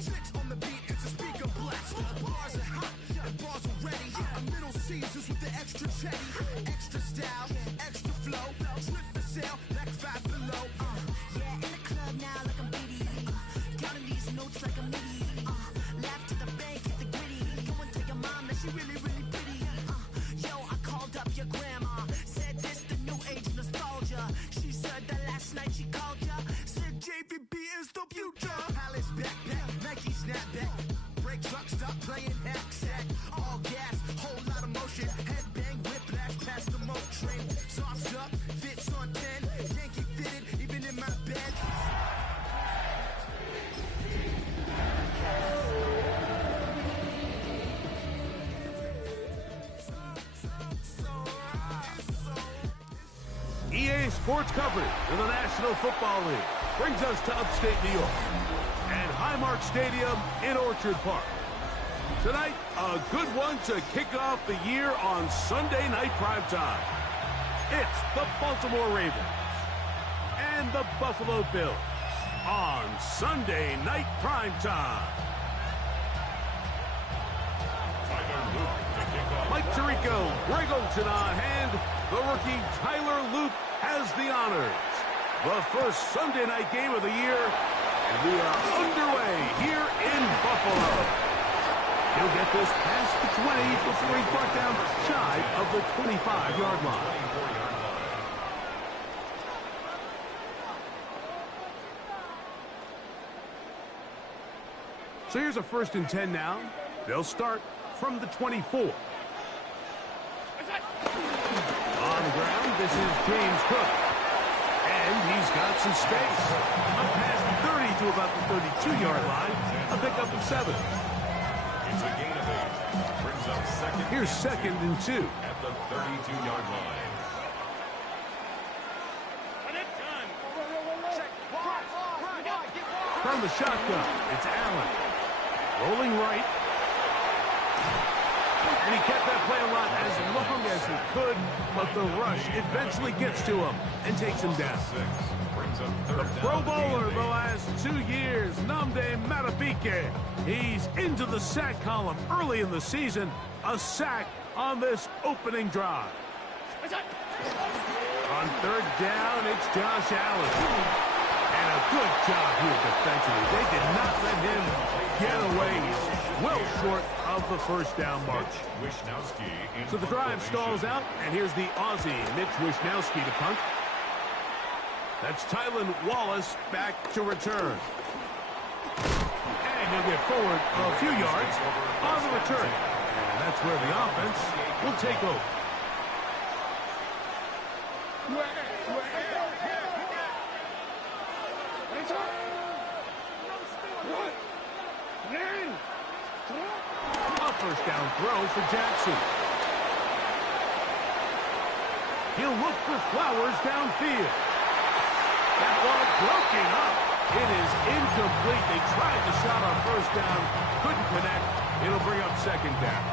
Six on the beat, it's a speaker blast. Bars are hot, and bars are ready. Middle Caesars with the extra chatty. Extra style, extra flow. Trip for sale, back 5 below. Yeah, in the club now like I'm Biddy. Counting these notes like a MIDI. Laugh to the bank, hit the gritty. Go and tell your mom that she really, really pretty. Yo, I called up your grandma. Said this the new age nostalgia. She said that last night she called ya. Said JVB is the future. Palace backpack, Nike snapback. Break truck, stop playing hack sack. All gas, whole lot of motion. Headbang, whiplash, past the moat train. Sauced up, fits on 10. Yankee fitted, even in my bed. EA Sports coverage in the National Football League brings us to upstate New York and Highmark Stadium in Orchard Park. Tonight, a good one to kick off the year on Sunday night primetime. It's the Baltimore Ravens and the Buffalo Bills on Sunday night primetime. Mike Tirico, Greg Olson on hand. The rookie Tyler Luke has the honors. The first Sunday night game of the year, and we are underway here in Buffalo. He'll get this past the 20 before he's brought down shy of the 25-yard line. So here's a 1st and 10 now. They'll start from the 24. On the ground, this is James Cook. And he's got some space. Up past the 30 to about the 32-yard line. A pickup of 7. It's a gain of 8. Brings up second. Here's 2nd and 2. At the 32-yard line. From the shotgun, it's Allen. Rolling right. And he kept that play alive as long as he could, but the rush eventually gets to him and takes him down. The Pro Bowler the last 2 years, Nnamdi Madubuike. He's into the sack column early in the season. A sack on this opening drive. On 3rd down, it's Josh Allen. And a good job here defensively. They did not let him get away. He's well short of the 1st down mark. So the drive stalls out, and here's the Aussie, Mitch Wishnowsky, to punt. That's Tylan Wallace back to return. And he'll get forward a few yards on the return. And that's where the offense will take over. A 1st down throw for Jackson. He'll look for Flowers downfield. That ball broken up. It is incomplete. They tried the shot on 1st down. Couldn't connect. It'll bring up 2nd down.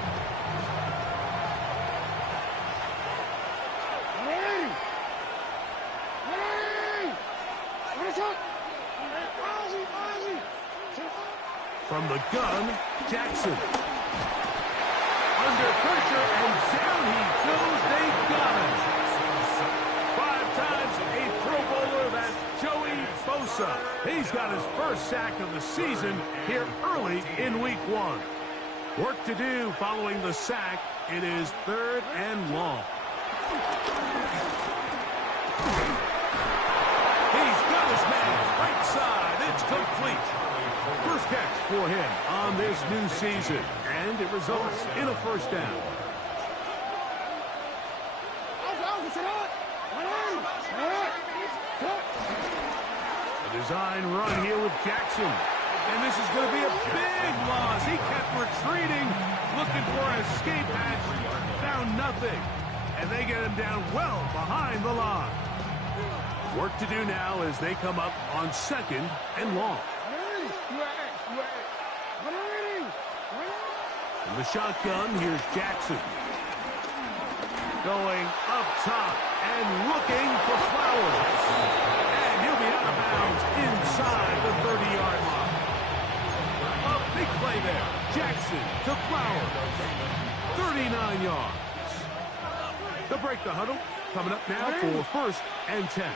From the gun, Jackson. Under pressure, and down he goes. They got him. 5 times a Pro Bowler, that's Joey Bosa. He's got his 1st sack of the season here early in week 1. Work to do following the sack. It is 3rd and long. He's got his man right side. It's complete. 1st catch for him on this new season, and it results in a 1st down. A design run here with Jackson, and this is going to be a big loss. He kept retreating, looking for an escape hatch, found nothing, and they get him down well behind the line. Work to do now as they come up on 2nd and long. In the shotgun, here's Jackson. Going up top and looking for Flowers. And he'll be out of bounds inside the 30-yard line. play there. Jackson to Flowers. 39 yards. They'll break the huddle. Coming up now for 1st and 10.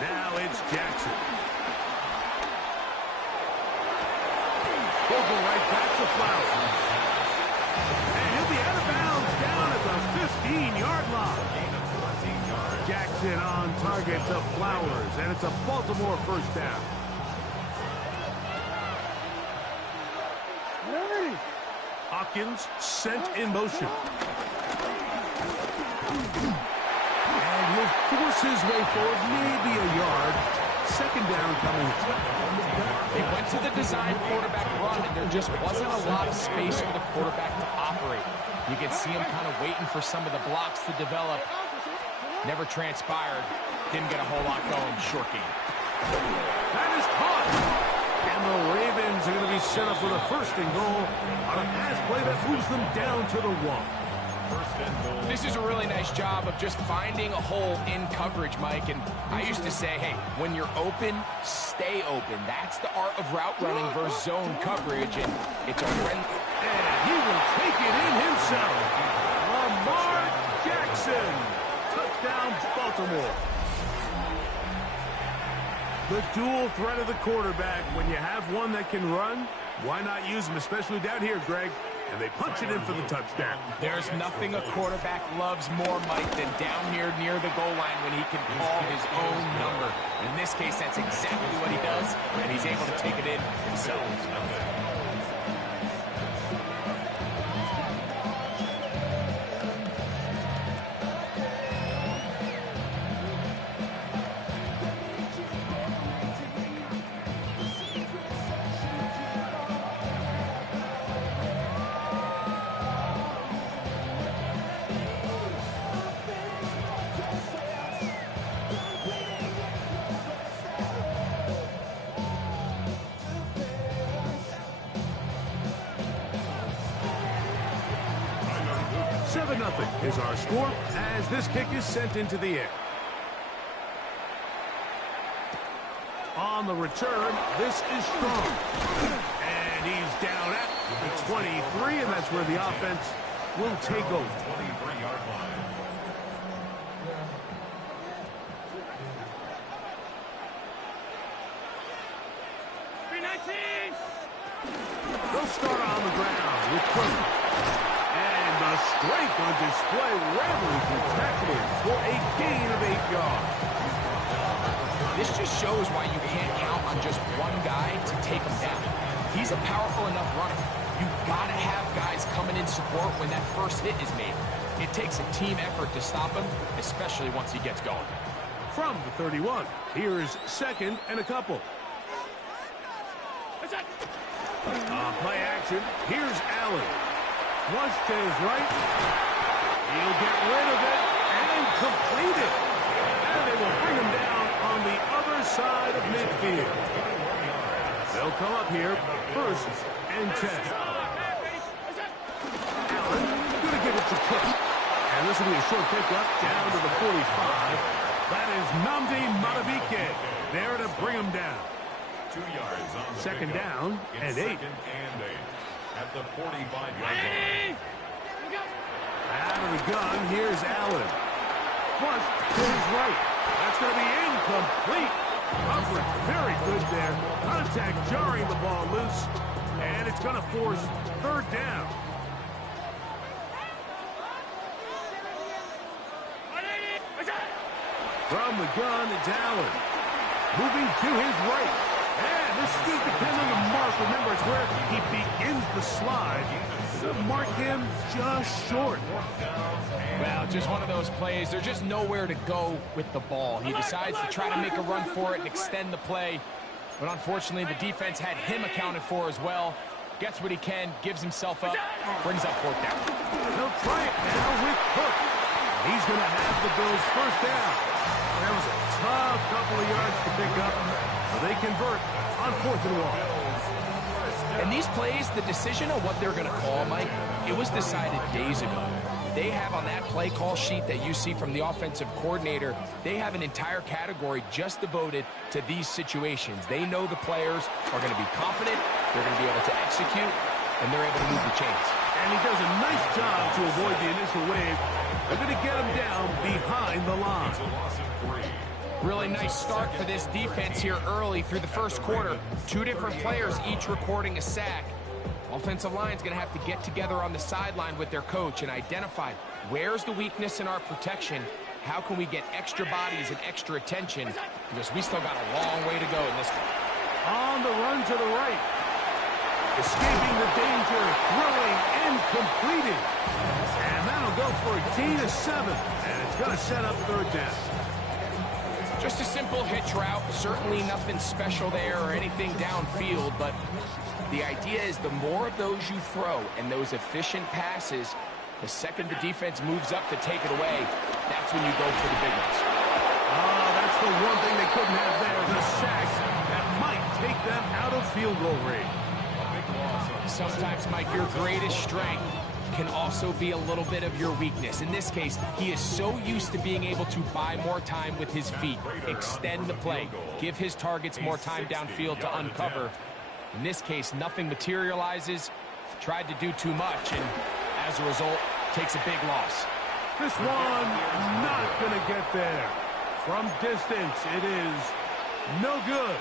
Now it's Jackson. He'll go right back to Flowers. And he'll be out of bounds down at the 15-yard line. Jackson on target to Flowers, and it's a Baltimore 1st down. Hopkins sent in motion. And he'll force his way forward, maybe a yard. 2nd down coming. They went to the design quarterback run, and there just wasn't a lot of space for the quarterback to operate. You can see him kind of waiting for some of the blocks to develop. Never transpired. Didn't get a whole lot going. Short game. That is caught. And the Ravens are going to be set up with a 1st and goal on a pass play that moves them down to the 1. This is a really nice job of just finding a hole in coverage, Mike. And I used to say, hey, when you're open, stay open. That's the art of route running versus zone coverage, and it's a friend. And he will take it in himself. Lamar Jackson. Touchdown, Baltimore. The dual threat of the quarterback. When you have one that can run, why not use him, especially down here, Greg? And they punch it in for the touchdown. There's nothing a quarterback loves more, Mike, than down here near the goal line when he can call his own number. And in this case, that's exactly what he does, and he's able to take it in himself. 7-0 is our score as this kick is sent into the air. On the return, this is strong. And he's down at the 23, and that's where the offense will take over. 23-yard line. They'll start on the ground with Quinn. And the strength on display, rambling through tackling for a gain of 8 yards. This just shows why you can't count on just one guy to take him down. He's a powerful enough runner. You've got to have guys coming in support when that first hit is made. It takes a team effort to stop him, especially once he gets going. From the 31, here's 2nd and a couple. Play action. Here's Allen. Flush to his right. He'll get rid of it and complete it. And they will bring him down on the other side of midfield. They'll come up here 1st and 10. Allen going to give it to Cook. And this will be a short pickup down to the 45. That is Nnamdi Madubuike there to bring him down. 2 yards on the 2nd down and 8. 2nd and 8 at the 45-yard line. Out of the gun, here's Allen. Flush to his right. That's going to be incomplete. Coverage very good there. Contact jarring the ball loose. And it's going to force 3rd down. From the gun, it's Allen. Moving to his right. And this is going to depend on the mark. Remember, it's where he begins the slide. To mark him just short. Well, just one of those plays. There's just nowhere to go with the ball. He decides to try to make a run for it and extend the play. But unfortunately, the defense had him accounted for as well. Gets what he can, gives himself up, brings up 4th down. They'll try it now with Cook. He's going to have the Bills' 1st down. That was a tough couple of yards to pick up, but they convert on 4th and 1. And these plays, the decision of what they're going to call, Mike, it was decided days ago. they have on that play call sheet that you see from the offensive coordinator, they have an entire category just devoted to these situations. They know the players are going to be confident, they're going to be able to execute, and they're able to move the chains. And he does a nice job to avoid the initial wave. They're going to get him down behind the line. Really nice start for this defense here early through the first quarter. Two different players each recording a sack. Offensive line's going to have to get together on the sideline with their coach and identify where's the weakness in our protection, how can we get extra bodies and extra attention, because we still got a long way to go in this one. On the run to the right. Escaping the danger, throwing and completing. And that'll go for a gain of 7. And it's going to set up third down. Just a simple hitch route. Certainly nothing special there or anything downfield, but the idea is the more of those you throw and those efficient passes, the second the defense moves up to take it away, that's when you go for the big ones. Oh, that's the one thing they couldn't have there, the sack that might take them out of field goal range. Sometimes, Mike, your greatest strength can also be a little bit of your weakness. In this case, he is so used to being able to buy more time with his feet, extend the play, give his targets more time downfield to uncover. In this case, nothing materializes, tried to do too much, and as a result, takes a big loss. This one not going to get there. From distance, it is no good.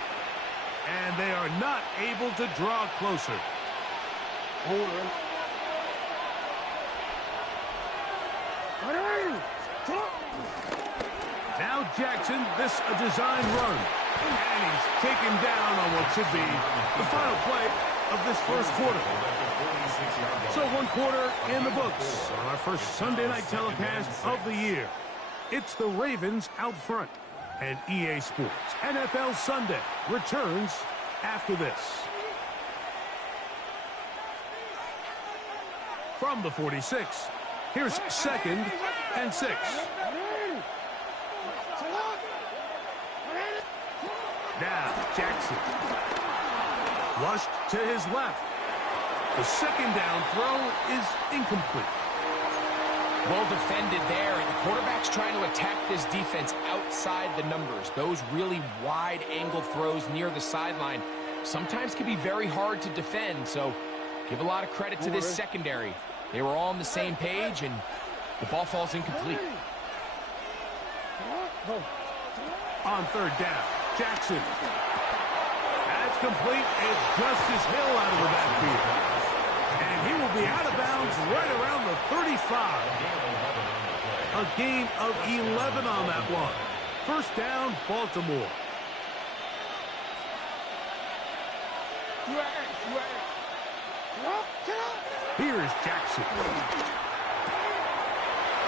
And they are not able to draw closer. Now Jackson, this a design run. And he's taken down on what should be the final play of this first quarter. So one quarter in the books on our first Sunday night telecast of the year. It's the Ravens out front. And EA Sports NFL Sunday returns after this. From the 46, here's 2nd and 6. Now, Jackson. Flushed to his left. The second down throw is incomplete. Well defended there, and the quarterback's trying to attack this defense outside the numbers. Those really wide-angle throws near the sideline sometimes can be very hard to defend, so give a lot of credit to this secondary. They were all on the same page, and the ball falls incomplete. On third down, Jackson. That's complete. It's Justice Hill out of the backfield. And he will be out of bounds right around the 35. A gain of 11 on that one. First down, Baltimore. Here's Jackson.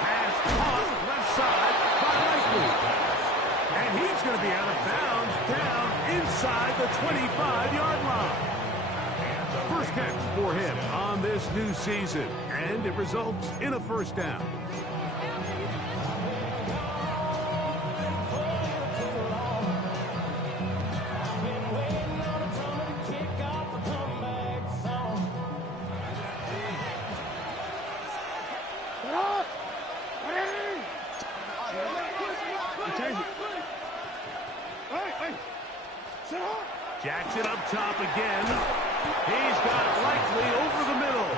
Pass caught left side by Likely. And he's going to be out of bounds down inside the 25-yard line. First catch for him on this new season, and it results in a first down. Jackson up top again. He's got Likely over the middle.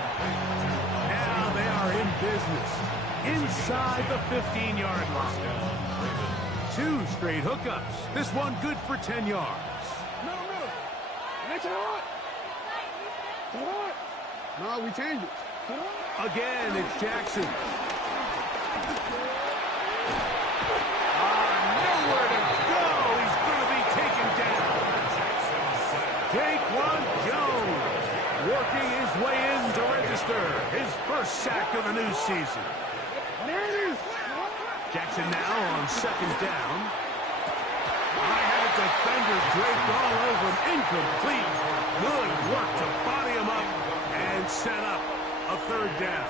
Now they are in business inside the 15-yard line. 2 straight hookups. This one good for 10 yards. No, we changed it. Again, it's Jackson. Nowhere to go. He's going to be taken down. Daquan Jones working his way in to register his first sack of the new season. Jackson now on second down. I had a defender draped all over him. Incomplete. Good work to body him up and set up a third down.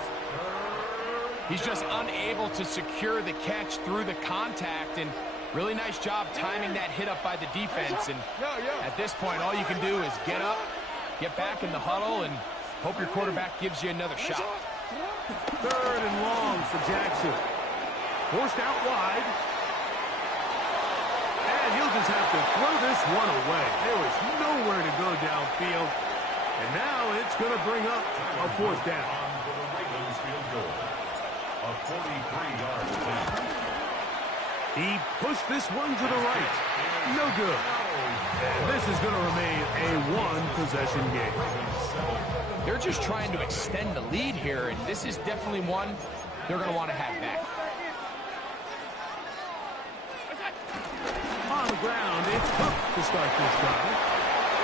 He's just unable to secure the catch through the contact, and really nice job timing that hit up by the defense. And at this point, all you can do is get up, get back in the huddle, and hope your quarterback gives you another shot. Third and long for Jackson. Forced out wide. And he'll just have to throw this one away. There was nowhere to go downfield. And now it's going to bring up a fourth down. For the Ravens field goal. A 43-yard attempt. He pushed this one to the right. No good. And this is going to remain a one-possession game. They're just trying to extend the lead here, and this is definitely one they're going to want to have back. On the ground, it's Cook to start this drive.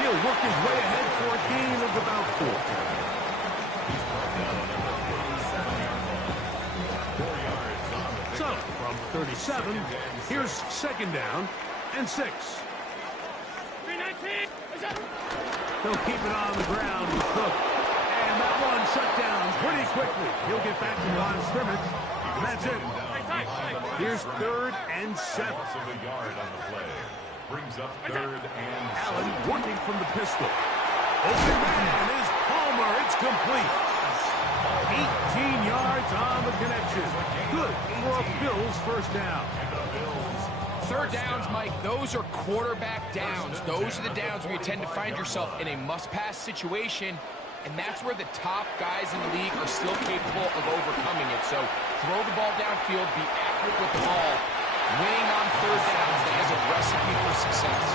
He'll work his way ahead for a gain of about 4. So, from 37, here's second down and 6. He'll keep it on the ground with Cook. And that one shut down pretty quickly. He'll get back to the line of scrimmage. And that's it. Here's third and 7. Of a yard on the play. Brings up third and Allen working from the pistol. Open man is Palmer. It's complete. 18 yards on the connection. Good for a Bills first down. Third downs, Mike, those are quarterback downs. Those are the downs where you tend to find yourself in a must-pass situation, and that's where the top guys in the league are still capable of overcoming it. So throw the ball downfield, be accurate with the ball. Winning on third downs, that is a recipe for success.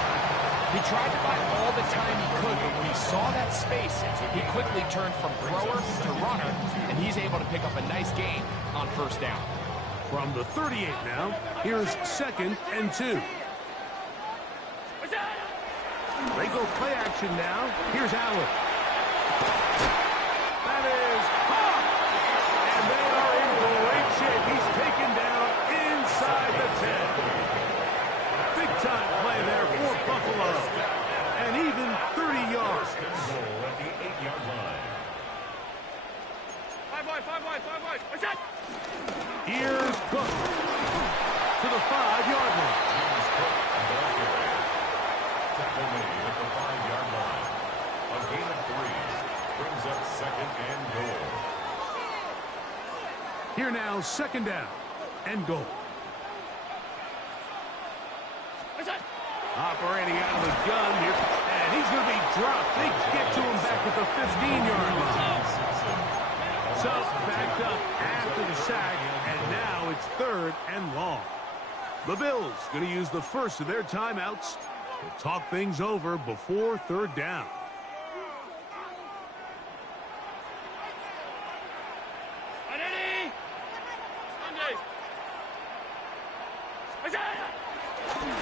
He tried to buy all the time he could, but when he saw that space, he quickly turned from thrower to runner, and he's able to pick up a nice gain on first down. From the 38 now, here's second and 2. They go play action now. Here's Allen. That is caught. And they are in great shape. He's taken down inside the 10. Big time play there for Buffalo. And even 30 yards. goal at the 8-yard line. 5 wide. What's that? Here's Cook to the 5-yard line. Tackle made at the 5-yard line. A gain of 3 brings up second and goal. Here now, second down and goal. Operating out of the gun here, and he's going to be dropped. They get to him back at the 15-yard line. So, backed up after the sack, and now it's third and long. The Bills going to use the first of their timeouts to talk things over before third down.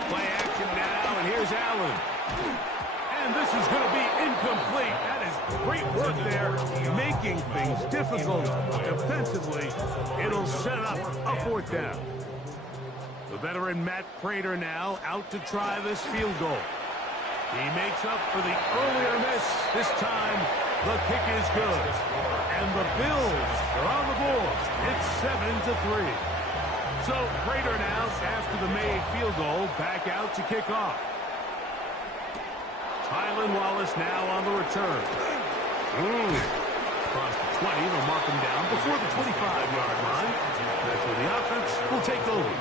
Play action now, and here's Allen. And this is going to be incomplete. That is great work there, making things difficult defensively. It'll set up a fourth down. The veteran Matt Prater now out to try this field goal. He makes up for the earlier miss. This time, the kick is good. And the Bills are on the board. It's 7-3. So Prater now, after the made field goal, back out to kick off. Tylan Wallace now on the return. Across the 20, they'll mark him down before the 25-yard line. That's where the offense will take over.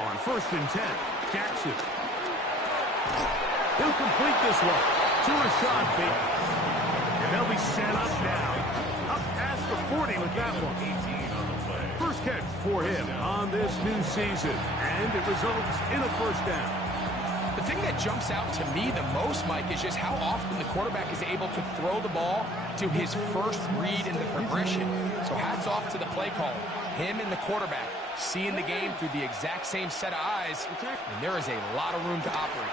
On 1st and 10, Jackson. He'll complete this one to Rashad Bateman. And they'll be set up now. Up past the 40 with that one. First catch for him on this new season. And it results in a first down. The thing that jumps out to me the most, Mike, is just how often the quarterback is able to throw the ball to his first read in the progression. So hats off to the play caller. Him and the quarterback seeing the game through the exact same set of eyes, and there is a lot of room to operate.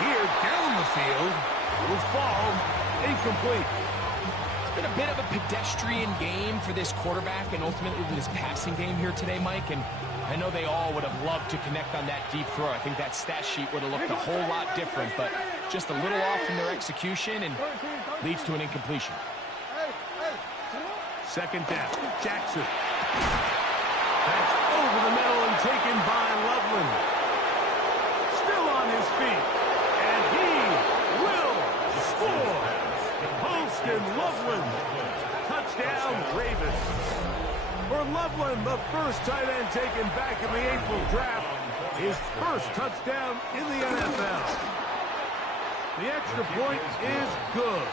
Here down the field will fall incomplete. It's been a bit of a pedestrian game for this quarterback and ultimately this passing game here today, Mike, and I know they all would have loved to connect on that deep throw. I think that stat sheet would have looked a whole lot different, but just a little off in their execution and leads to an incompletion. Second down, Jackson. That's over the middle and taken by Loveland. Still on his feet, and he will score. Holston Loveland. Touchdown, Ravens. For Loveland, the first tight end taken back in the April draft. His first touchdown in the NFL. The extra point is good.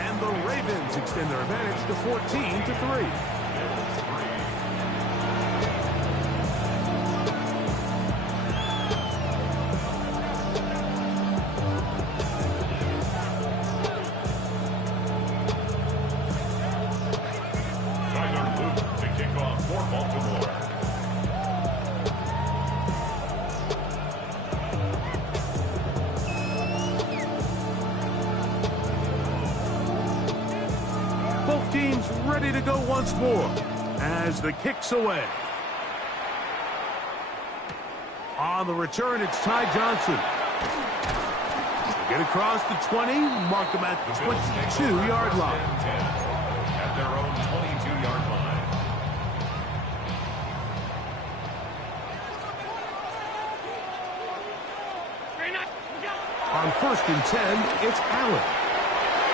And the Ravens extend their advantage to 14-3. Both teams ready to go once more as the kick's away. On the return, it's Ty Johnson. Get across the 20, mark him at the 22-yard line. At their own 22-yard line. On 1st and 10, it's Allen.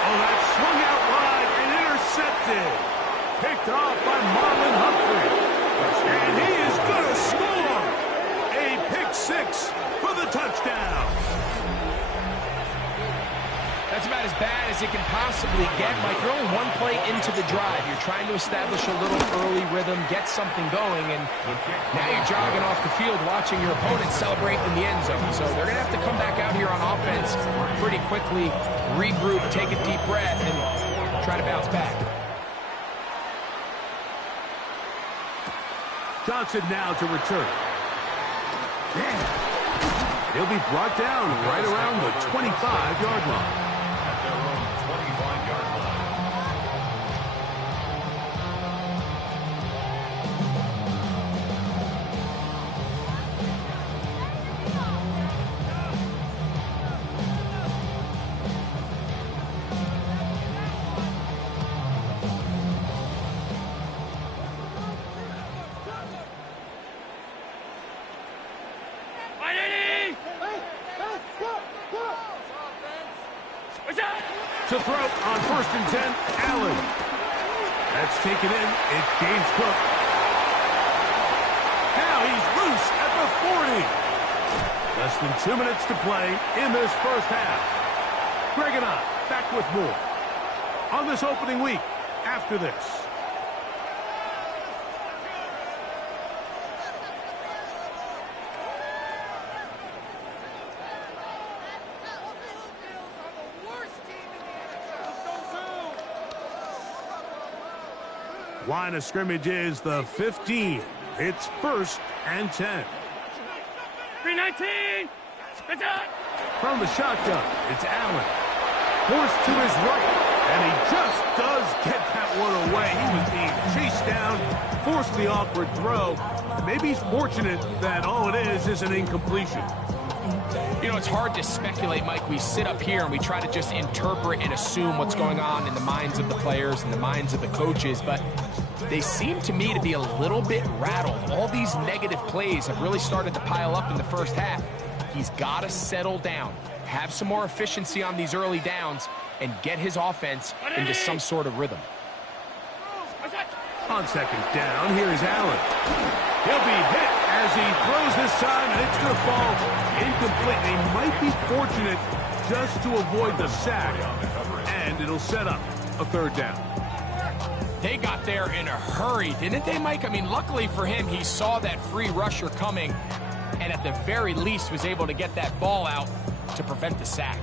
Oh, that swung out wide and intercepted. Picked off by Marlon Humphrey. And he is going to score. A pick six for the touchdown. That's about as bad as it can possibly get. Mike, you're only one play into the drive. You're trying to establish a little early rhythm, get something going, and now you're jogging off the field watching your opponent celebrate in the end zone. So they're going to have to come back out here on offense pretty quickly, regroup, take a deep breath, and try to bounce back. Johnson now to return. He'll be brought down right around the 25-yard line. At their own 25-yard line. To throw on 1st and 10, Allen. That's taken in. It's James Cook. Now he's loose at the 40. Less than 2 minutes to play in this first half. Greg and I back with more on this opening week after this. Line of scrimmage is the 15. It's 1st and 10. 319. From the shotgun, it's Allen. Forced to his right, and he just does get that one away. He was being chased down, forced the awkward throw. Maybe he's fortunate that all it is an incompletion. You know, it's hard to speculate, Mike. We sit up here and we try to just interpret and assume what's going on in the minds of the players and the minds of the coaches, but they seem to me to be a little bit rattled. All these negative plays have really started to pile up in the first half. He's got to settle down, have some more efficiency on these early downs, and get his offense into some sort of rhythm. On 2nd down, here's Allen. He'll be hit as he throws this time, and it's going to fall incomplete. He might be fortunate just to avoid the sack, and it'll set up a 3rd down. They got there in a hurry, didn't they, Mike? I mean, luckily for him, he saw that free rusher coming, and at the very least was able to get that ball out to prevent the sack.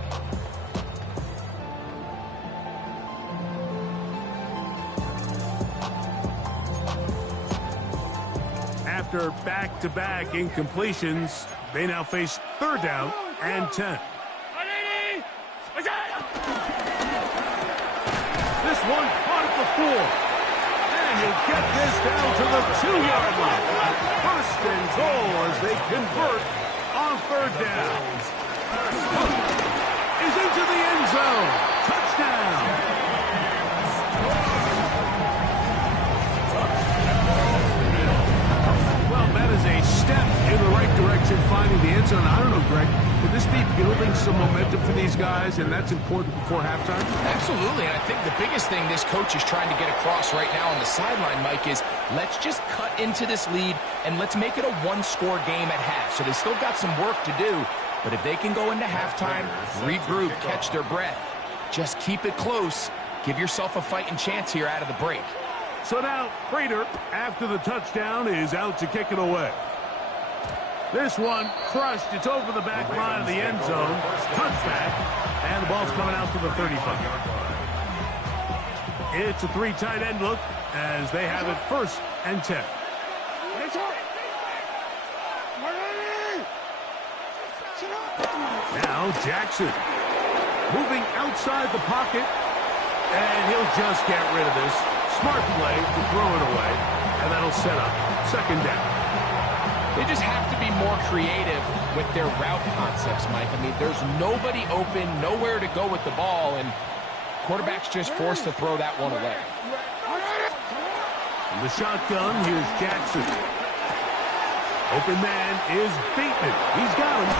After back-to-back incompletions, they now face 3rd down and 10. This one caught at the 4. And he'll get this down to the 2-yard line. 1st and goal as they convert on 3rd down. Cook fires into the end zone. Touchdown. Well, that is a step in the right direction, finding the end zone. I don't know, Greg, could this be building some momentum for these guys, and that's important before halftime? Absolutely, and I think the biggest thing this coach is trying to get across right now on the sideline, Mike, is let's just cut into this lead and let's make it a one-score game at half. So they still got some work to do, but if they can go into halftime, regroup, catch their breath, just keep it close, give yourself a fighting chance here out of the break. So now, Prater, after the touchdown, is out to kick it away. This one crushed. It's over the back line of the end zone. Touchback. And the ball's coming out to the 35. It's a three tight end look as they have it 1st and 10. Now Jackson moving outside the pocket. And he'll just get rid of this. Smart play to throw it away. And that'll set up 2nd down. They just have to be more creative with their route concepts, Mike. I mean, there's nobody open, nowhere to go with the ball, and quarterback's just forced to throw that one away. In the shotgun, here's Jackson. Open man is Bateman. He's got him.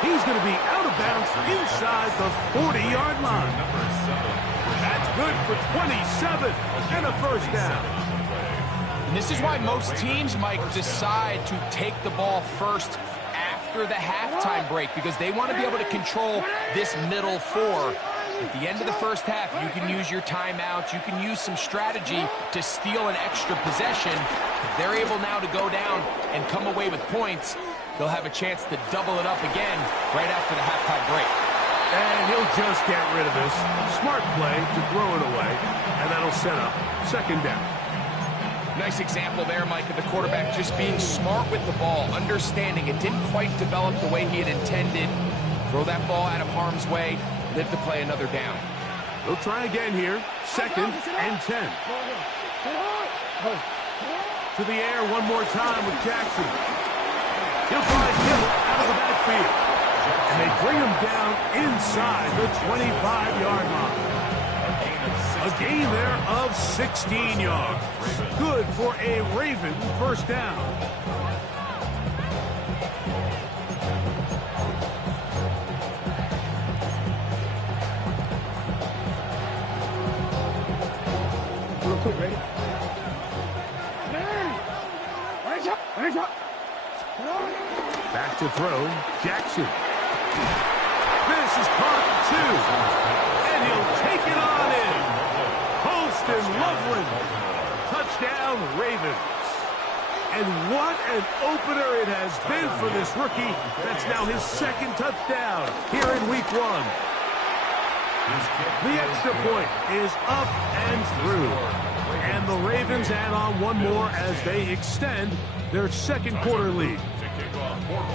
He's going to be out of bounds inside the 40-yard line. That's good for 27 and a 1st down. And this is why most teams, Mike, decide to take the ball first after the halftime break, because they want to be able to control this middle 4. At the end of the 1st half, you can use your timeouts, you can use some strategy to steal an extra possession. If they're able now to go down and come away with points, they'll have a chance to double it up again right after the halftime break. And he'll just get rid of this. Smart play to throw it away, and that'll set up 2nd down. Nice example there, Mike, of the quarterback just being smart with the ball, understanding it didn't quite develop the way he had intended. Throw that ball out of harm's way, live to play another down. They'll try again here. 2nd and 10. To the air one more time with Jackson. He'll find Hill out of the backfield. And they bring him down inside the 25-yard line. A gain there of 16 yards. Good for a Raven 1st down. Real quick, ready? Back to throw, Jackson. This is caught 2. And he'll take it on in. Holston Loveland. Touchdown, Ravens. And what an opener it has been for this rookie. That's now his 2nd touchdown here in week 1. The extra point is up and through. And the Ravens add on one more as they extend their 2nd quarter lead.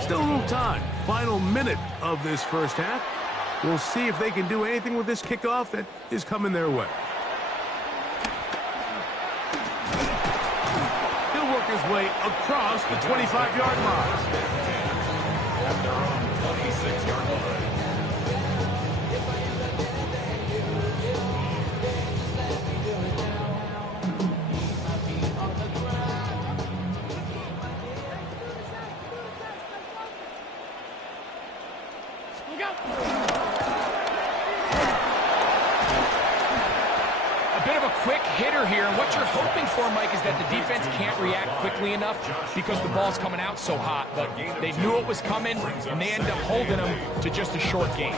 Still a little time. Final minute of this 1st half. We'll see if they can do anything with this kickoff that is coming their way. He'll work his way across the 25-yard line. At their own 26-yard line. Quick hitter here, and what you're hoping for, Mike, is that the defense can't react quickly enough because the ball's coming out so hot, but they knew it was coming, and they end up holding them to just a short gain.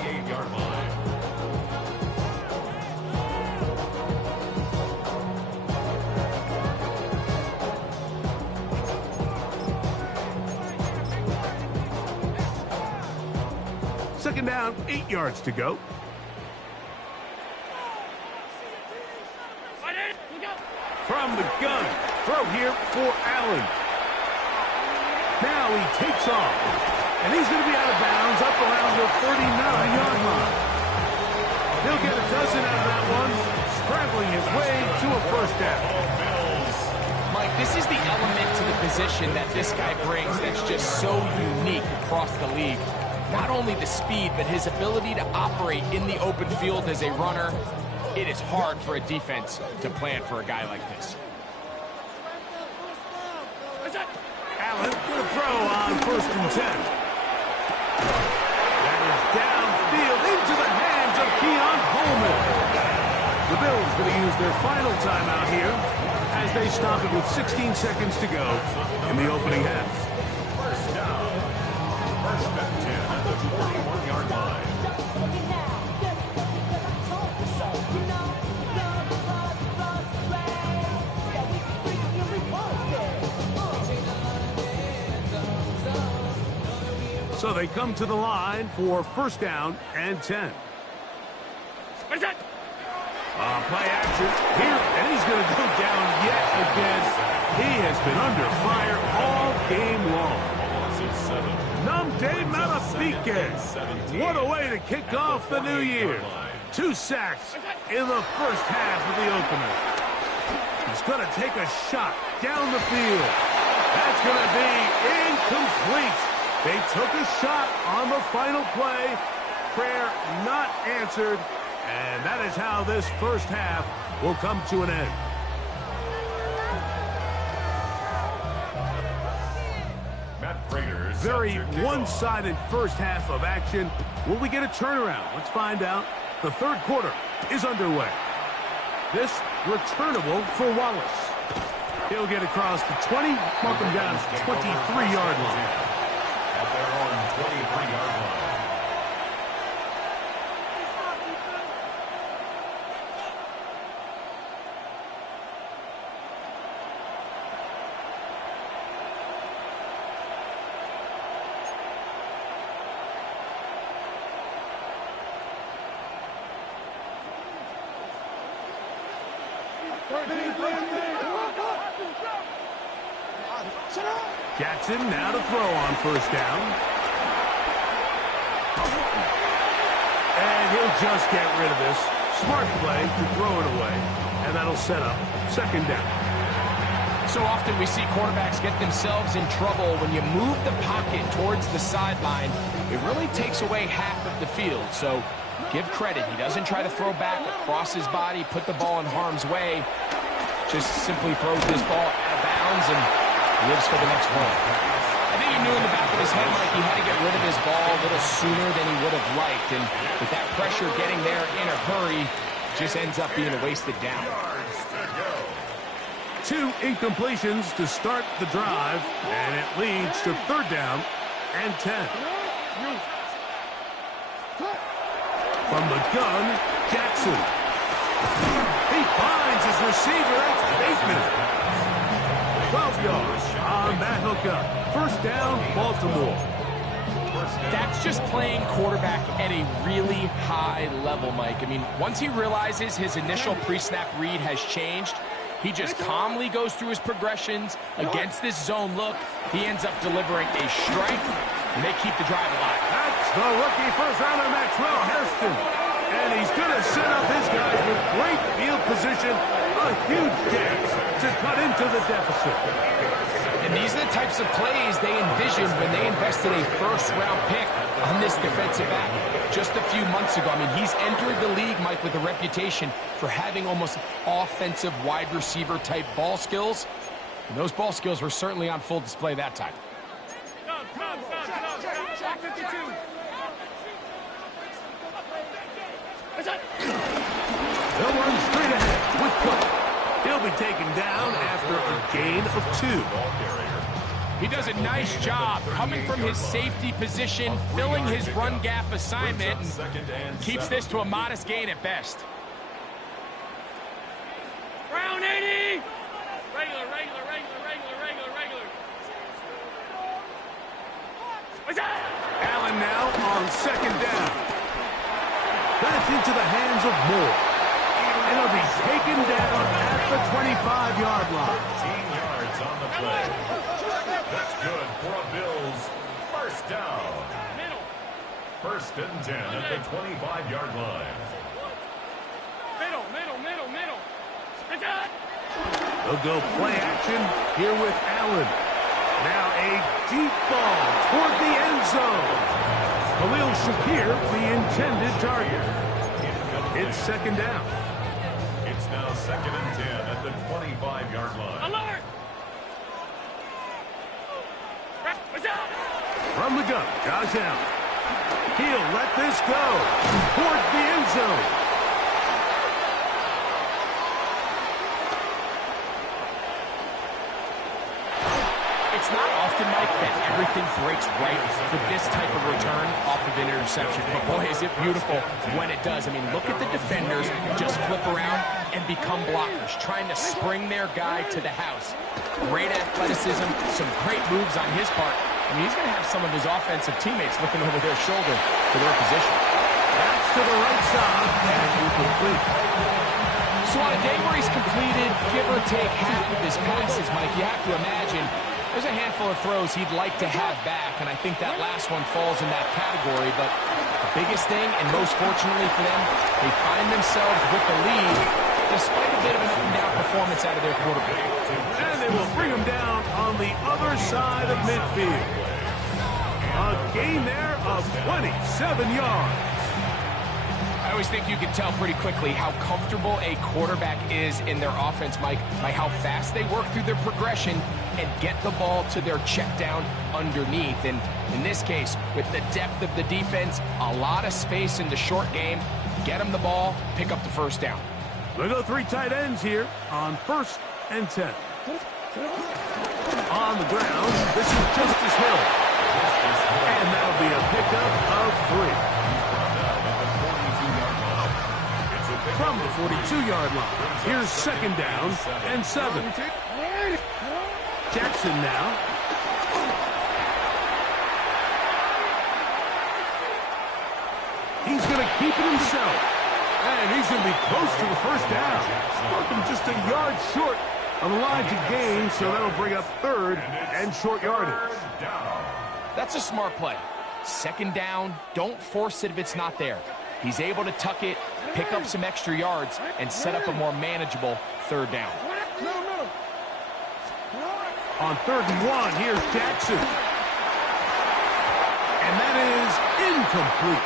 Second down, 8 yards to go. From the gun, throw here for Allen. Now he takes off, and he's going to be out of bounds up around the 39-yard line. He'll get a dozen out of that one, scrambling his way to a 1st down. Mike, this is the element to the position that this guy brings that's just so unique across the league. not only the speed, but his ability to operate in the open field as a runner. It is hard for a defense to plan for a guy like this. Allen with a throw on 1st and 10. That is downfield into the hands of Keon Coleman. The Bills going to use their final timeout here as they stop it with 16 seconds to go in the opening half. First down. 1st and 10 at the 41-yard line. So they come to the line for 1st down and 10. Play action here, and he's going to go down yet again. He has been under fire all game long. Namde Malafike. What a way to kick off the new year. 2 sacks in the 1st half of the opener. He's going to take a shot down the field. That's going to be incomplete. They took a shot on the final play. Prayer not answered. And that is how this 1st half will come to an end. Very one-sided 1st half of action. Will we get a turnaround? Let's find out. The 3rd quarter is underway. This returnable for Wallace. He'll get across the 20, mark him down to the 23-yard line. At their own 23-yard line. Jackson now to throw on 1st down. And he'll just get rid of this. Smart play to throw it away. And that'll set up 2nd down. So often we see quarterbacks get themselves in trouble when you move the pocket towards the sideline. It really takes away half of the field. So give credit. He doesn't try to throw back across his body, put the ball in harm's way. Just simply throws this ball out of bounds and lives for the next play. I think he knew in the back of his head like he had to get rid of his ball a little sooner than he would have liked. And with that pressure getting there in a hurry, just ends up being a wasted down. 2 incompletions to start the drive, and it leads to 3rd down and 10. From the gun, Jackson. He finds his receiver. That's Bateman. 12 yards on that hookup. 1st down, Baltimore. That's just playing quarterback at a really high level, Mike. I mean, once he realizes his initial pre-snap read has changed, he just calmly goes through his progressions against this zone look. He ends up delivering a strike, and they keep the drive alive. That's the rookie 1st-rounder Maxwell Hairston. And he's going to set up his guys with great field position. A huge chance to cut into the deficit. And these are the types of plays they envisioned when they invested a 1st-round pick on this defensive back just a few months ago. I mean, he's entered the league, Mike, with a reputation for having almost offensive wide receiver type ball skills. And those ball skills were certainly on full display that time. They'll run straight ahead with Cook. He'll be taken down after a gain of 2. He does a nice job coming from his safety position, filling his run gap assignment, and keeps this to a modest gain at best. Round 80! Regular. Allen now on 2nd down. That's into the hands of Moore. And he'll be taken down at the 25-yard line. 15 yards on the play. That's good for a Bills 1st down. 1st and 10 at the 25-yard line. Middle. They'll go play action here with Allen. Now a deep ball toward the end zone. Khalil Shakir, the intended target. It's second down. It's now 2nd and 10 at the 25-yard line. Alert! From the gun, Josh Allen. He'll let this go towards the end zone. It's not often, Mike, that everything breaks right for this type of return off of an interception. But, boy, is it beautiful when it does. I mean, look at the defenders just flip around and become blockers, trying to spring their guy to the house. Great athleticism, some great moves on his part. I mean, he's going to have some of his offensive teammates looking over their shoulder for their position. That's to the right side, and incomplete. So on a day where he's completed, give or take half of his passes, Mike, you have to imagine there's a handful of throws he'd like to have back, and I think that last one falls in that category. But the biggest thing, and most fortunately for them, they find themselves with the lead despite a bit of an up-and-down performance out of their quarterback. And they will bring him down on the other side of midfield. A gain there of 27 yards. I always think you can tell pretty quickly how comfortable a quarterback is in their offense, Mike, by how fast they work through their progression and get the ball to their check down underneath. And in this case, with the depth of the defense, a lot of space in the short game, get them the ball, pick up the first down. They go 3 tight ends here on 1st and 10. On the ground, this is Justice Hill. And that'll be a pickup of 3. From the 42-yard line, here's 2nd down and 7. Jackson now. He's going to keep it himself. And he's going to be close to the first down. Welcome just a yard short of the line to gain, so that'll bring up 3rd and short yardage. That's a smart play. 2nd down, don't force it if it's not there. He's able to tuck it, pick up some extra yards, and set up a more manageable 3rd down. On 3rd and 1, here's Jackson. And that is incomplete.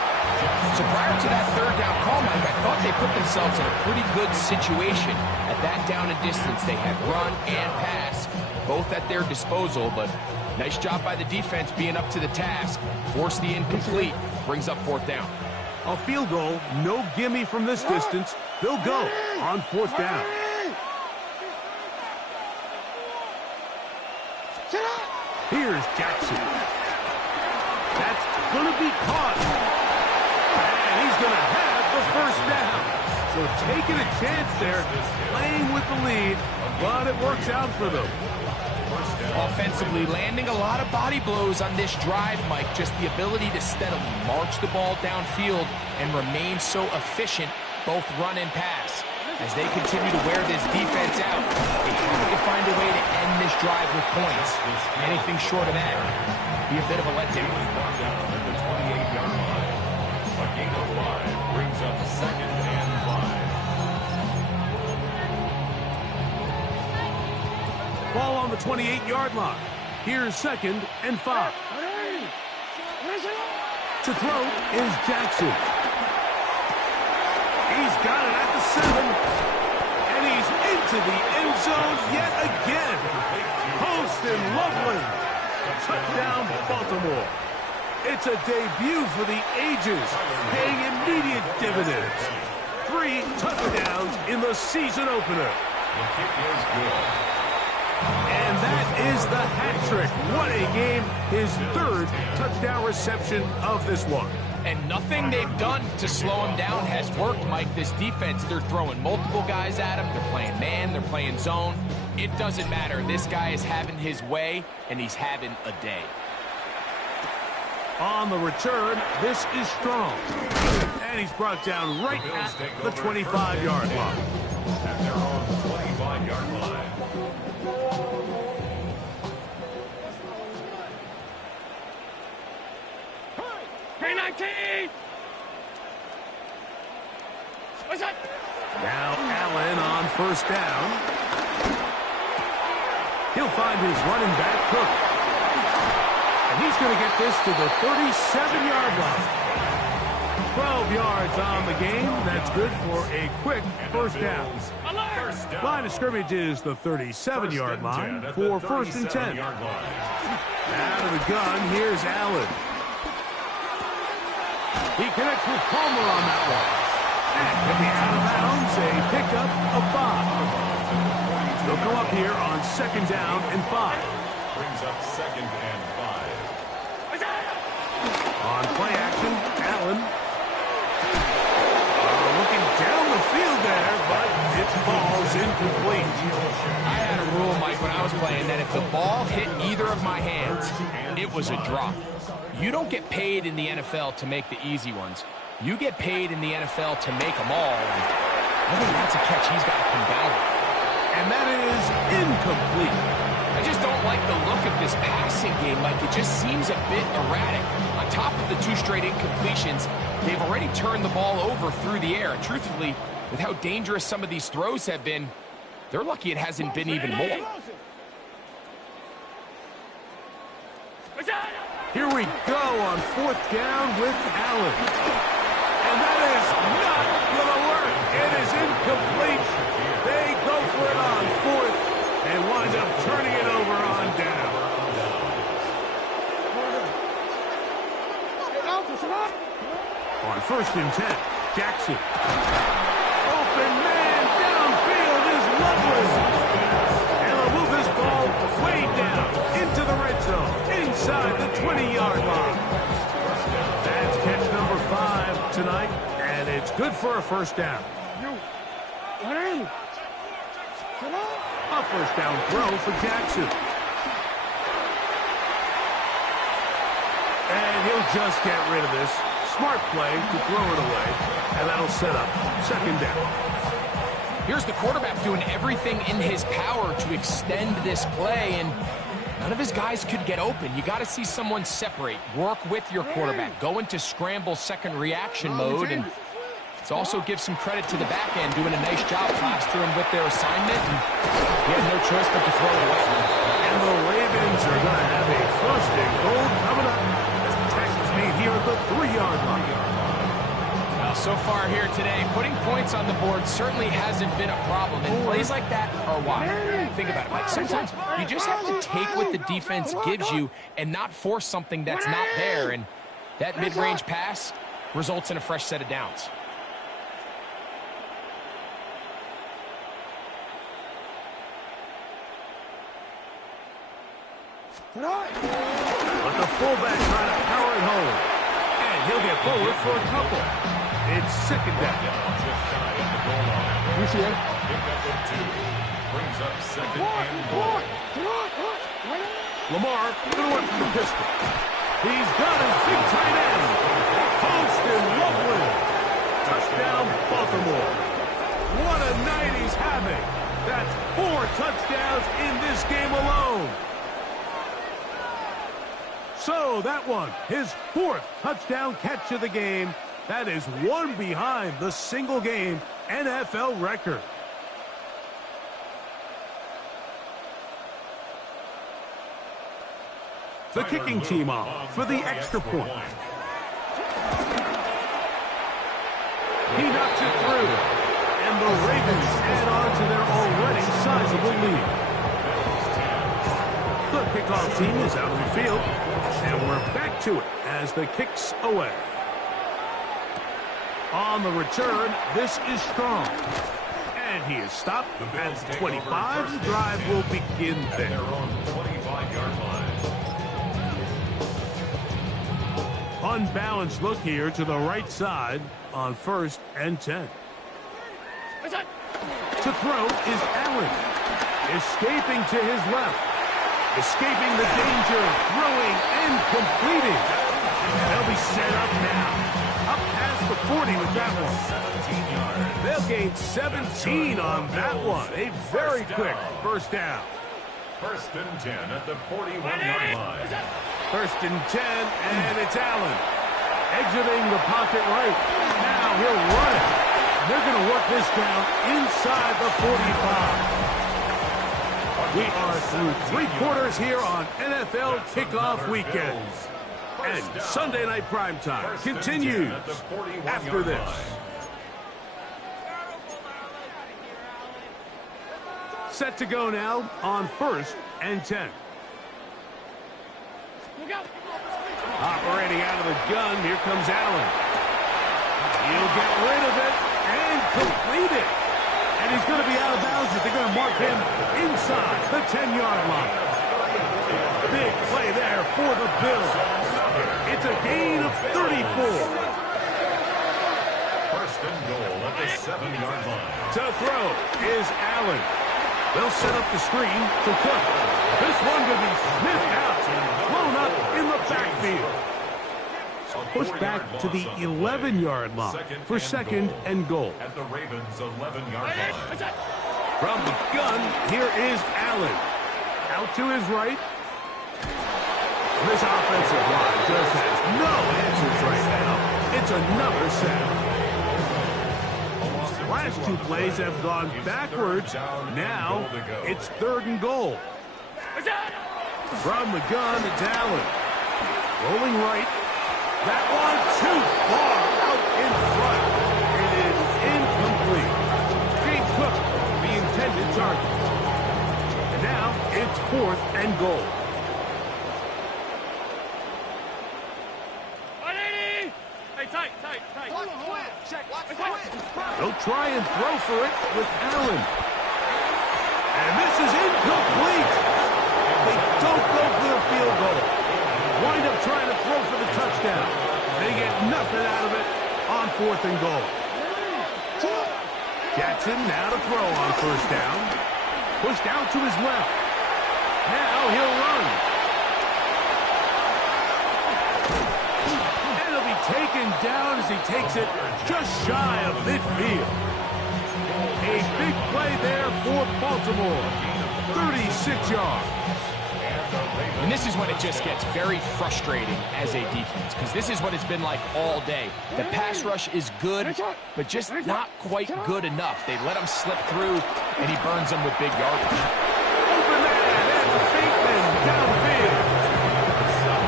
So prior to that 3rd down call, Mike, I thought they put themselves in a pretty good situation at that down and distance. They had run and pass, both at their disposal, but nice job by the defense being up to the task. Force the incomplete, brings up 4th down. A field goal, no gimme from this distance. They'll go on 4th down. Here's Jackson. That's going to be caught. And he's going to have the 1st down. So taking a chance there, playing with the lead, but it works out for them. Offensively, landing a lot of body blows on this drive, Mike. Just the ability to steadily march the ball downfield and remain so efficient, both run and pass. As they continue to wear this defense out, they have to find a way to end this drive with points. Anything short of that, be a bit of a letdown. The 28-yard line. A gain of 5 brings up 2nd and 5. Ball on the 28-yard line. Here's 2nd and 5. To throw is Jackson. He's got it at the 7. And he's into the end zone yet again. Post and Loveland. Touchdown, Baltimore. It's a debut for the ages, paying immediate dividends. 3 touchdowns in the season opener. The kick is good. And that is the hat trick. What a game. His 3rd touchdown reception of this one. And nothing they've done to slow him down has worked, Mike. This defense, they're throwing multiple guys at him. They're playing man, they're playing zone. It doesn't matter. This guy is having his way, and he's having a day. On the return, this is strong. And he's brought down right at the 25-yard line. At their own 25-yard line. K-19! What's that? Now Allen on 1st down. He'll find his running back Cook. And he's going to get this to the 37-yard line. 12 yards on the game. That's good for a quick first down. Line of scrimmage is the 37-yard line for first and 10. Out of the gun, here's Allen. He connects with Palmer on that one. And he'll be out of bounds, a pickup of 5. They'll come up here on second down and 5. Brings up second and 5. On play action, Allen. Looking down the field there, but it falls incomplete. I had a rule, Mike, when I was playing that if the ball hit either of my hands, it was a drop. You don't get paid in the NFL to make the easy ones. You get paid in the NFL to make them all. And I think that's a catch he's got to come down with. And that is incomplete. I just don't like the look of this passing game. Like, it just seems a bit erratic. On top of the 2 straight incompletions, they've already turned the ball over through the air. Truthfully, with how dangerous some of these throws have been, they're lucky it hasn't been even more. Here we go on fourth down with Allen. And that is not going to work. It is incomplete. They go for it on fourth and wind up turning it over on down. On first and 10, Jackson. Open man downfield is Loveless. And they'll move this ball way down into the red zone, inside the 20-yard line. That's catch number 5 tonight, and it's good for a first down. A first down throw for Jackson. And he'll just get rid of this. Smart play to throw it away, and that'll set up second down. Here's the quarterback doing everything in his power to extend this play, and none of his guys could get open. You got to see someone separate, work with your quarterback, go into scramble second reaction mode, and it also gives some credit to the back end doing a nice job plastering with their assignment, and he had no choice but to throw it away. And the Ravens are going to have a first and goal coming up as the tackle is made here at the 3-yard line. Well, so far here today, putting points on the board certainly hasn't been a problem, and plays like that are why. Think about it, Mike. Sometimes you just have to take what the defense gives you and not force something that's not there, and that mid-range pass results in a fresh set of downs. But the fullback trying to power it home. And he'll get forward for a couple. It's second down. You see it? Pickup of 2. Brings up second and goal. Lamar going to work from the pistol. He's got his big tight end. Holston Loveland. Touchdown, Baltimore. What a night he's having. That's 4 touchdowns in this game alone. So that one, his 4th touchdown catch of the game. That is 1 behind the single-game NFL record. The kicking team off for the extra point. He knocks it through, and the Ravens add on to their already sizable lead. The kickoff team is out on the field, and we're back to it as the kick's away. On the return, this is Strong. And he is stopped at 25. The drive will begin there. Their own 25-yard line. Unbalanced look here to the right side on first and 10. To throw is Allen. Escaping to his left. Escaping the danger, throwing and completing. And they'll be set up now. Up past the 40 with that one. 17 yards. They'll gain 17 on that one. A very quick first down. First and 10 at the 41-yard line. First and 10, and it's Allen. Exiting the pocket right. Now he'll run it. They're going to work this down inside the 45. We are through 3 quarters here on NFL kickoff weekend. And Sunday night primetime continues after this. Set to go now on 1st and 10. Operating out of the gun, here comes Allen. He'll get rid of it and complete it. And he's going to be out of bounds, but they're going to mark him inside the 10-yard line. Big play there for the Bills. It's a gain of 34. First and goal at the 7-yard line. To throw is Allen. They'll set up the screen to Cook. This one going to be sniffed out, blown up in the backfield. Pushed back to the 11-yard line for second and goal. At the Ravens' 11-yard line. From the gun, here is Allen. Out to his right. This offensive line just has no answers right now. It's another sack. Last 2 plays have gone backwards. Now it's 3rd and goal. From the gun, it's Allen. Rolling right. That one too far out in front. It is incomplete. James Cook, the intended target. And now it's 4th and goal. 180! Hey, tight. They'll try and throw for it with Allen. And this is incomplete. They don't go for the field goal. Wind up trying to throw for the touchdown. They get nothing out of it on 4th and goal. Jackson now to throw on 1st down. Pushed out to his left. Now he'll run. And he'll be taken down as he takes it just shy of midfield. A big play there for Baltimore. 36 yards. And this is when it just gets very frustrating as a defense, because this is what it's been like all day. The pass rush is good, but just not quite good enough. They let him slip through, and he burns them with big yardage. Open man, that's Bateman downfield.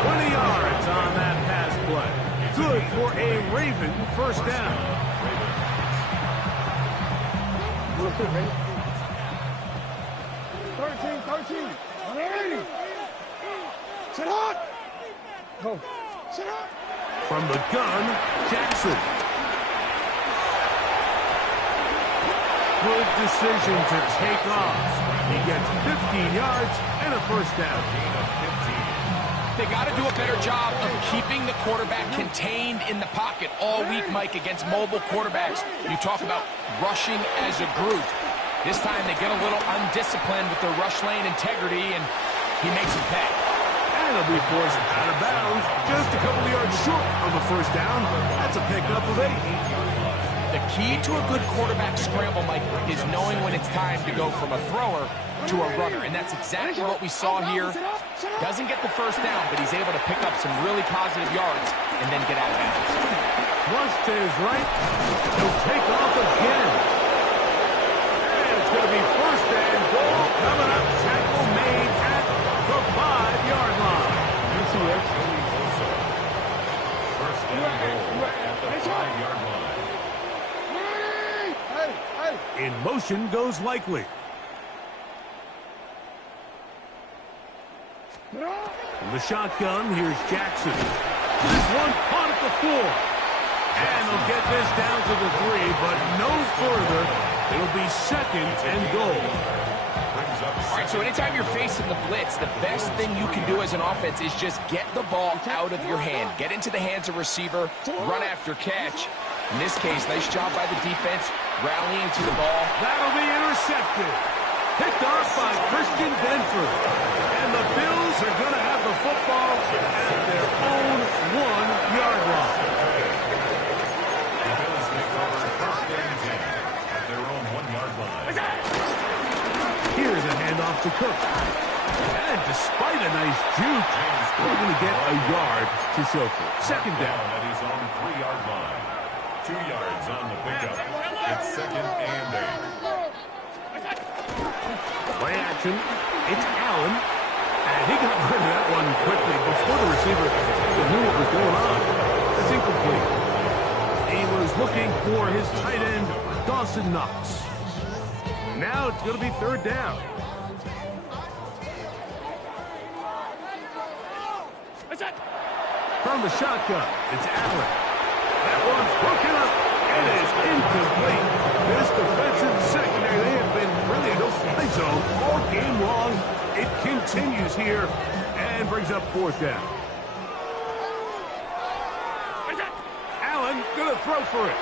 20 yards on that pass play. Good for a Raven first down. Real quick, ready? 13. 180. Sit up. Go. Sit up. From the gun, Jackson. Good decision to take off. He gets 15 yards and a first down. They got to do a better job of keeping the quarterback contained in the pocket all week, Mike, against mobile quarterbacks. You talk about rushing as a group. This time they get a little undisciplined with their rush lane integrity, and he makes it pay. And he'll be forced out of bounds just a couple of yards short of a first down. That's a pickup of 8. The key to a good quarterback scramble, Mike, is knowing when it's time to go from a thrower to a runner, and that's exactly what we saw here. Doesn't get the first down, but he's able to pick up some really positive yards and then get out of bounds. Flush to his right. He'll take off again. And it's going to be first and goal coming up. Tackle made at the 5-yard line. First and goal at the 5-yard line. In motion goes Likely. From the shotgun, here's Jackson. This one caught at the 4. And they'll get this down to the 3, but no further. It'll be second and goal. All right, so anytime you're facing the blitz, the best thing you can do as an offense is just get the ball out of your hand. Get into the hands of receiver, run after catch. In this case, nice job by the defense, rallying to the ball. That'll be intercepted. Picked off by Christian Benford. And the Bills are going to have the football at their own 1-yard line. The Bills take over first and 10 at their own 1-yard line. Here's a handoff to Cook. And despite a nice juke, we're going to get a yard to show for it. Second down. At his own 3-yard line. 2 yards on the pickup. It's second and 8. Play action. It's Allen. And he got rid of that one quickly before the receiver knew what was going on. That's incomplete. He was looking for his tight end, Dawson Knox. Now it's going to be third down. From the shotgun, it's Allen. That one's broken up. It is incomplete. This defensive secondary, they have been really in no fly zone all game long. It continues here and brings up fourth down. Allen going to throw for it.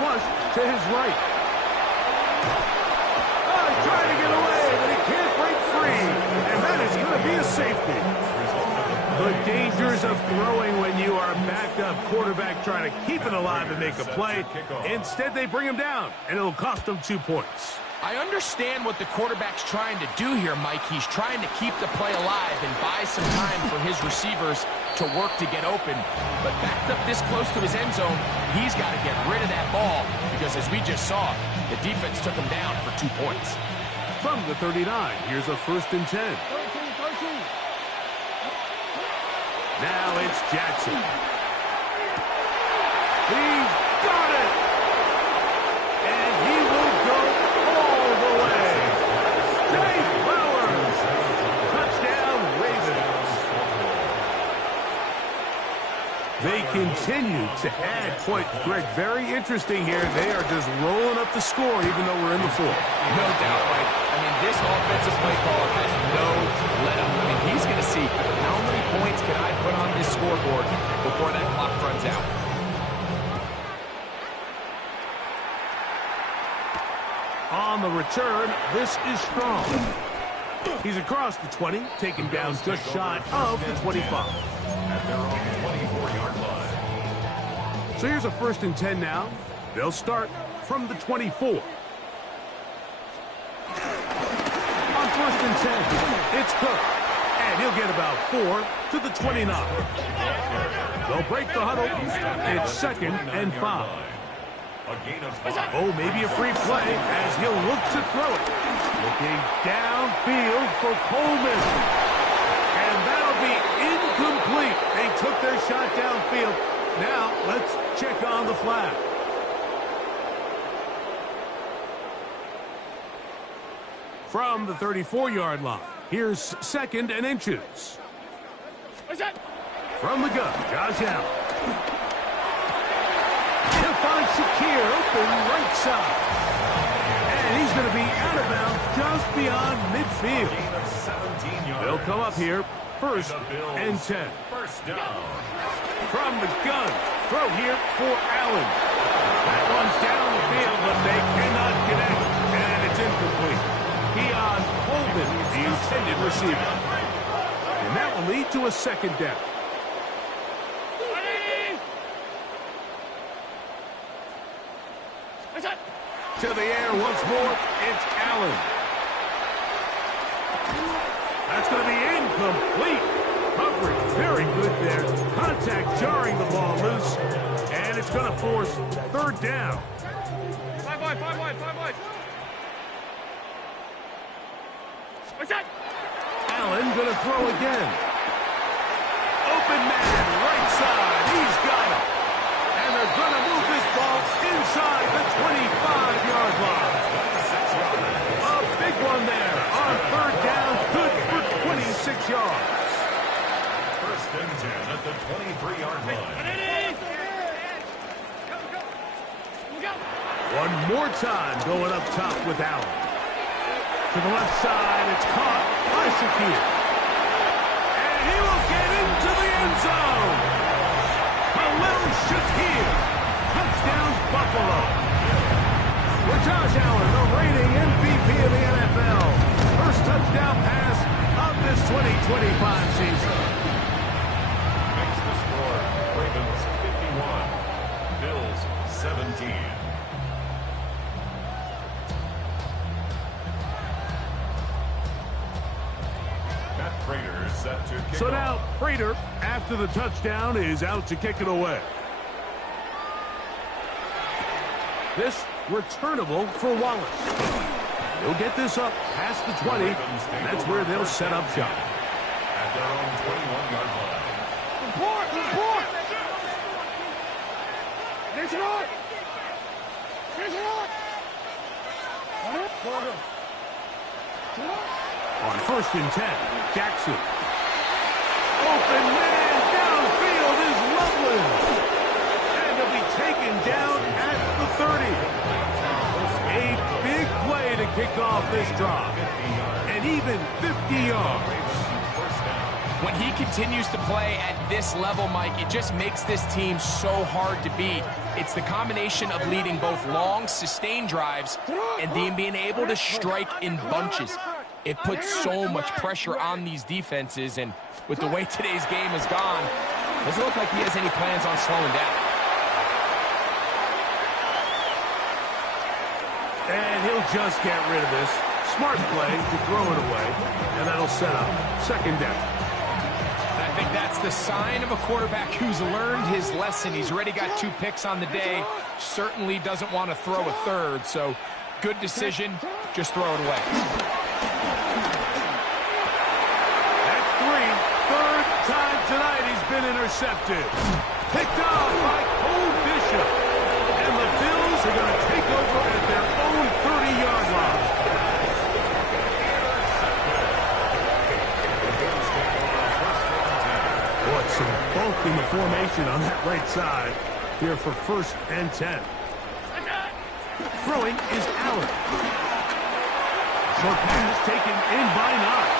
Flush to his right. Oh, he's trying to get away, but he can't break free. And that is going to be a safety. The dangers of throwing when you are a backed-up quarterback trying to keep it alive and make a play. Instead, they bring him down, and it'll cost them 2 points. I understand what the quarterback's trying to do here, Mike. He's trying to keep the play alive and buy some time for his receivers to work to get open. But backed up this close to his end zone, he's got to get rid of that ball because, as we just saw, the defense took him down for 2 points. From the 39, here's a 1st and 10. Now it's Jackson. He's got it! And he will go all the way. Dave Flowers! Touchdown, Ravens. They continue to add points. Greg, very interesting here. They are just rolling up the score even though we're in the fourth. No doubt, Mike. I mean, this offensive play call has no let-up. I mean, he's going to see how many points can I put on this scoreboard before that clock runs out. On the return, this is Strong. He's across the 20, taken down just shy of the 25. At their own 24-yard line. So here's a 1st and 10 now. They'll start from the 24. On 1st and 10, it's Cook. And he'll get about 4 to the 29. They'll break the huddle. It's 2nd and 5. Oh, maybe a free play as he'll look to throw it. Looking downfield for Coleman. And that'll be incomplete. They took their shot downfield. Now, let's check on the flag. From the 34-yard line, here's 2nd and inches. From the gun, Josh Allen. He'll find Shakir open right side. And he's going to be out of bounds just beyond midfield. They'll come up here, 1st and 10. First down. From the gun, throw here for Allen. That one's down the field, but they cannot connect. And it's incomplete. Keon Coleman, the intended receiver. And that will lead to a 2nd down. To the air once more, it's Allen. That's going to be incomplete. Coverage very good there. Contact jarring the ball loose. And it's going to force 3rd down. 5 wide. Allen going to throw again. Open man, right side. He's got it. And they're going to move this ball inside the 25-yard line. A big one there on 3rd down. Good for 26 yards. 1st and 10 at the 23-yard line. One more time going up top with Allen. To the left side, it's caught by Shakir. And he will get into the end zone. A little Shakir. Touchdown, Buffalo. With Josh Allen, the reigning MVP of the NFL. First touchdown pass of this 2025 season. Makes the score Ravens 51, Bills 17. Set to kick so off. now Prater, after the touchdown, is out to kick it away. This returnable for Wallace. He'll get this up past the 20, and that's where they'll set up shop. At their own 21-yard line. Report! Finish it on! On 1st and 10, Jackson. Open man downfield is Loveland. And he'll be taken down at the 30. A big play to kick off this drive. And even 50 yards. When he continues to play at this level, Mike, it just makes this team so hard to beat. It's the combination of leading both long, sustained drives and then being able to strike in bunches. It puts so much pressure on these defenses, and with the way today's game has gone, doesn't look like he has any plans on slowing down. And he'll just get rid of this. Smart play to throw it away, and that'll set up 2nd down. I think that's the sign of a quarterback who's learned his lesson. He's already got 2 picks on the day. Certainly doesn't want to throw a 3rd, so good decision. Just throw it away. That's 3. 3rd time tonight he's been intercepted. Picked off by Cole Bishop. And the Bills are going to take over at their own 30-yard line. Some bulk in the formation on that right side here for 1st and 10. Throwing is Allen. Short pass taken in by Knox.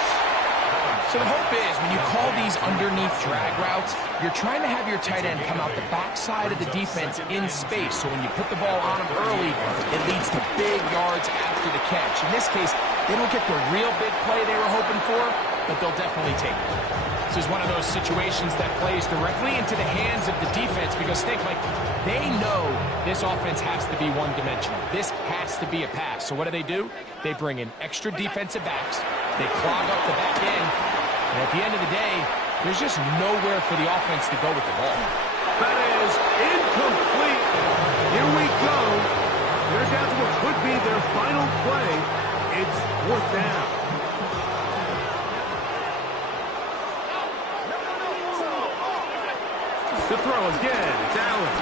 So the hope is when you call these underneath drag routes, you're trying to have your tight end come out the backside of the defense in space. So when you put the ball on him early, it leads to big yards after the catch. In this case, they don't get the real big play they were hoping for, but they'll definitely take it. This is one of those situations that plays directly into the hands of the defense because think, like, they know this offense has to be one-dimensional. This has to be a pass. So what do? They bring in extra defensive backs. They clog up the back end. And at the end of the day, there's just nowhere for the offense to go with the ball. That is incomplete. Here we go. They're down to what could be their final play. It's 4th down. To throw again, it's Allen.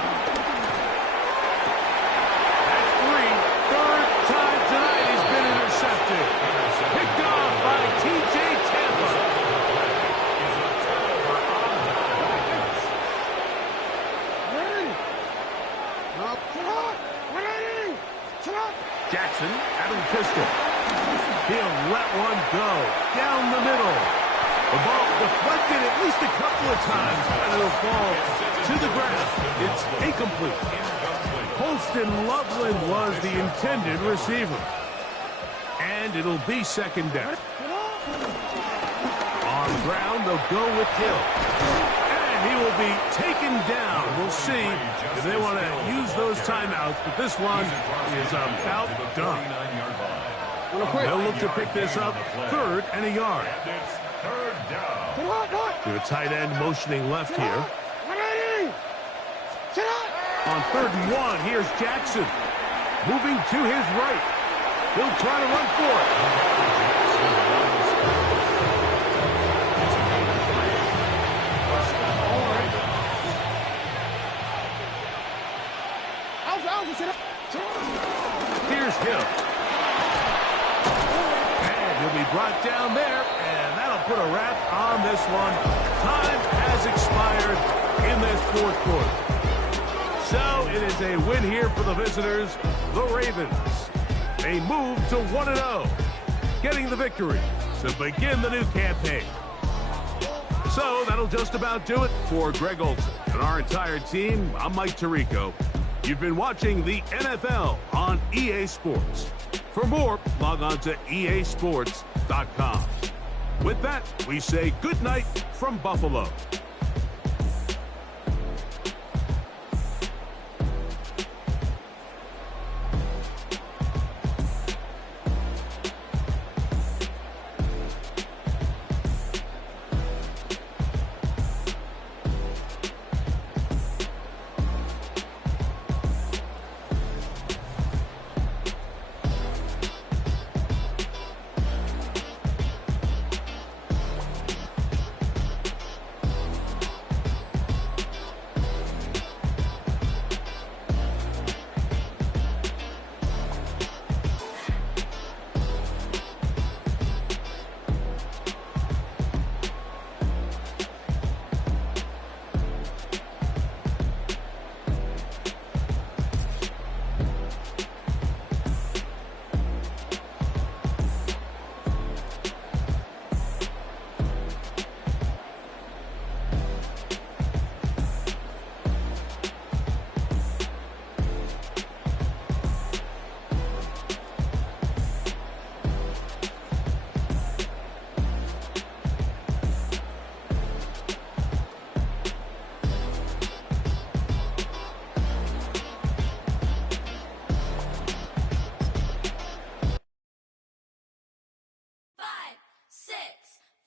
That's 3. 3rd time tonight he's been intercepted. Picked off by T.J. Tampa. Jackson out of the pistol. He'll let one go down the middle. The ball deflected at least a couple of times, and it'll fall to the ground. It's incomplete. Holston Loveland was the intended receiver. And it'll be 2nd down. On the ground, they'll go with Hill. And he will be taken down. We'll see if they want to use those timeouts, but this one is about done. They'll look to pick this up 3rd and a yard. To a tight end motioning left here. On 3rd and 1, here's Jackson. Moving to his right. He'll try to run for it. Here's Hill. And he'll be brought down there, and that'll put a wrap on this one. Time has expired in this 4th quarter. So it is a win here for the visitors, the Ravens. They move to 1-0, getting the victory to begin the new campaign. So that'll just about do it for Greg Olson and our entire team. I'm Mike Tirico. You've been watching the NFL on EA Sports. For more, log on to easports.com. With that, we say good night from Buffalo.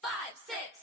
5, 6.